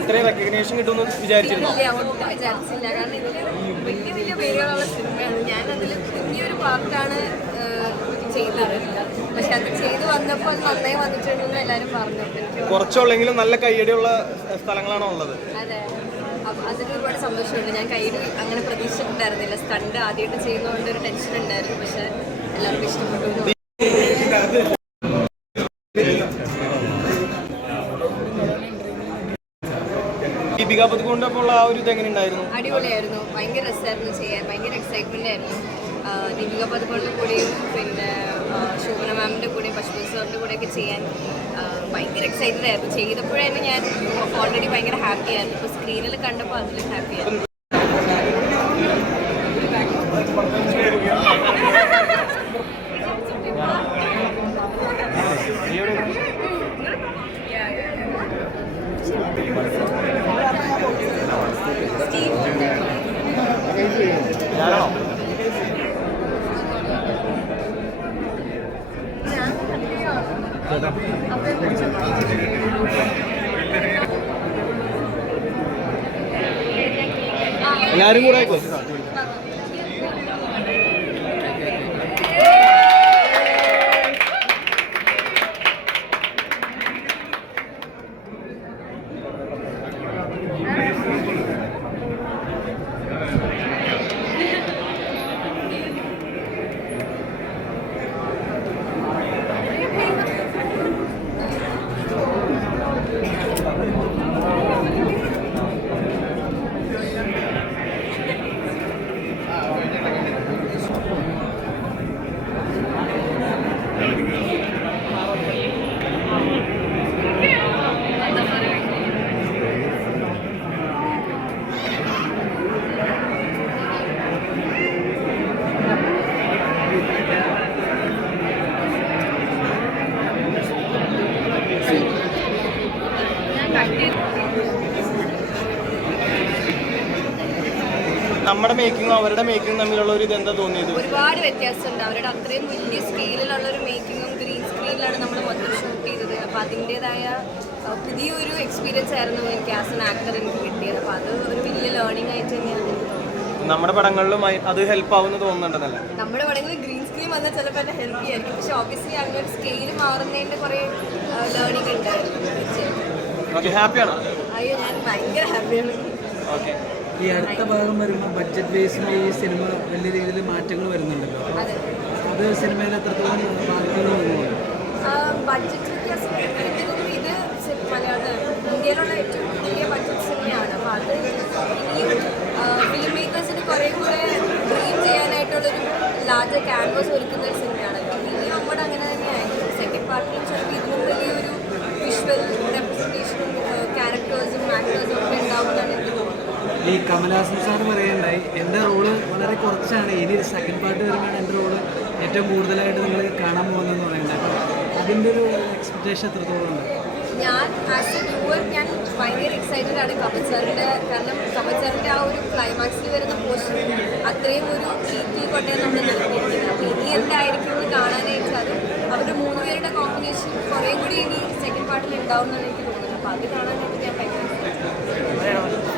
ഇത്രയും റെക്കഗ്നേഷൻ കിട്ടുമെന്ന് വിചാരിച്ചിരുന്നോ? വിചാരിച്ചില്ല. കാരണം ഇതിൽ വലിയ വലിയ പേരുകളുള്ള സിനിമയാണ്. ഞാൻ അതിൽ കുഞ്ഞൊരു പാർട്ടാണ് ചെയ്തത്. പക്ഷെ അത് ചെയ്തു വന്നപ്പോൾ അത് നന്നായി വന്നിട്ടുണ്ടെന്ന് എല്ലാവരും പറഞ്ഞു. കുറച്ചുള്ളെങ്കിലും നല്ല കയ്യടിയുള്ള സ്ഥലങ്ങളാണോ ഉള്ളത്? അതെ, അതിന് ഒരുപാട് സന്തോഷമുണ്ട്. ഞാൻ കയ്യടി അങ്ങനെ പ്രതീക്ഷിച്ചിട്ടുണ്ടായിരുന്നില്ല. സ്റ്റണ്ട് ആദ്യമായിട്ട് ചെയ്യുന്നതുകൊണ്ട് ഒരു ടെൻഷൻ ഉണ്ടായിരുന്നു. പക്ഷെ എല്ലാവർക്കും ഇഷ്ടപ്പെട്ടു. ദീപിക പദുകൊണ്ടപ്പോൾ ആ ഒരു ഇത് എങ്ങനെ ഉണ്ടായിരുന്നു? അടിപൊളിയായിരുന്നു. ഭയങ്കര രസമായിരുന്നു ചെയ്യാൻ. ഭയങ്കര എക്സൈറ്റ്മെന്റ് ആയിരുന്നു. ദീപിക പദുകൊണ്ടിന്റെ കൂടെയും പിന്നെ ശോഭന മാമിന്റെ കൂടെയും പശുപതി സാറിന്റെ കൂടെയൊക്കെ ചെയ്യാൻ ഭയങ്കര എക്സൈറ്റഡ് ആയിരുന്നു. ചെയ്തപ്പോഴേ തന്നെ ഞാൻ ഓൾറെഡി ഭയങ്കര ഹാപ്പി ആയിരുന്നു. ഇപ്പോൾ സ്ക്രീനിൽ കണ്ടപ്പോൾ അതിലും ഹാപ്പി ആയിരുന്നു. എല്ലാവരും കൂടെ നമ്മുടെ മേക്കിങ്ങും അവരുടെ മേക്കിങ്ങും തമ്മിലുള്ള ഒരു ഇതെന്താ തോന്നിയത്? ഒരുപാട് വ്യത്യാസമുണ്ട്. അവരുടെ അത്രയും വലിയ സ്കെയിലുള്ള ഒരു മേക്കിങ്ങും ഗ്രീൻ സ്ക്രീനിലാണ് നമ്മൾ മൊത്തം ഷൂട്ട് ചെയ്തത്. അപ്പോൾ അതിൻ്റെതായ പുതിയൊരു എക്സ്പീരിയൻസ് ആയിരുന്നു എനിക്ക് ആസ് എൻ ആക്ടർ എനിക്ക് കിട്ടിയത്. അപ്പോൾ അത് ഒരു വലിയ ലേണിംഗ് ആയിട്ട് തന്നെയാണ് എനിക്ക് തോന്നുന്നത്. നമ്മുടെ പടങ്ങളിലും അത് ഹെൽപ്പ് ആവുമെന്ന് തോന്നുന്നുണ്ടെന്നല്ല? നമ്മുടെ പടങ്ങളിൽ ഗ്രീൻ സ്ക്രീൻ വന്നാൽ ചിലപ്പോൾ എന്നെ ഹെൽപ്പ് ചെയ്യായിരിക്കും. പക്ഷേ ഓബിയസ്ലി അങ്ങനെ ഒരു സ്കെയിൽ മാറുന്നതിൻ്റെ കുറേ ലേണിംഗ് ഉണ്ടായിരുന്നു. ഹാപ്പിയാണോ? അയ്യോ, ഞാൻ ഭയങ്കര ഹാപ്പിയാണ്. ഓക്കെ. ഈ അടുത്ത ഭാഗം വരുമ്പോൾ ബഡ്ജറ്റ് ബേസിൽ ഈ സിനിമ വലിയ രീതിയിൽ മാറ്റങ്ങൾ വരുന്നുണ്ടല്ലോ. അത് സിനിമയിൽ എത്രത്തോളം ബാധിക്കുന്നു? ബഡ്ജറ്റ് വ്യത്യാസം എനിക്ക് തോന്നുന്നു. ഇത് മലയാളം ഇന്ത്യയിലുള്ള ഏറ്റവും വലിയ ബഡ്ജറ്റ് സിനിമയാണ്. അപ്പോൾ അത് ഇനിയും ഫിലിം മേക്കേഴ്സിന് കുറേ കൂടെ ഡ്രീം ചെയ്യാനായിട്ടുള്ളൊരു ലാർജർ ക്യാൻവാസ് ഒരുക്കുന്ന ഒരു സിനിമയാണ്. ഇനിയും അങ്ങോട്ട് അങ്ങനെ തന്നെയായിരിക്കും. സെക്കൻഡ് പാർട്ടിലും ചിലപ്പോൾ ഇതിനും വലിയൊരു വിഷ്വൽ റെപ്രസെൻറ്റേഷനും ക്യാരക്ടേഴ്സും ആക്ടേഴ്സും ഒക്കെ ഉണ്ടാവുമെന്നാണ് എനിക്ക് തോന്നുന്നത്. ഈ കമലഹാസൻ സാർ പറയുണ്ടായി, എൻ്റെ റോള് വളരെ കുറച്ചാണ്, ഇനി സെക്കൻഡ് പാർട്ട് വരുമ്പോൾ എൻ്റെ റോള് ഏറ്റവും കൂടുതലായിട്ട് നിങ്ങൾ കാണാൻ പോകുന്നതെന്ന് പറയുന്നത്. അപ്പോൾ അതിൻ്റെ ഒരു എക്സ്പെക്ടേഷൻ എത്രത്തോളം ഉണ്ട്? ഞാൻ ആസ് എ വ്യൂവർ ഞാൻ ഭയങ്കര എക്സൈറ്റഡ് ആണ് കമൽ സാറിൻ്റെ. കാരണം കമൽ സാറിൻ്റെ ആ ഒരു ക്ലൈമാക്സിൽ വരുന്ന പോർഷൻ അത്രയും ഒരു ചീറ്റിൽ കൊണ്ടേ നമ്മൾ നിർത്തിയിരിക്കുന്നത്. അപ്പോൾ ഇനി എന്തായിരിക്കും എന്ന് കാണാനായിട്ട് അത് അവരുടെ 3 പേരുടെ കോമ്പിനേഷൻ കുറേ കൂടി ഇനി സെക്കൻഡ് പാർട്ടിൽ ഉണ്ടാവും എന്നാണ് എനിക്ക് തോന്നുന്നത്. അപ്പോൾ അത് കാണാനായിട്ട് ഞാൻ ഭയങ്കര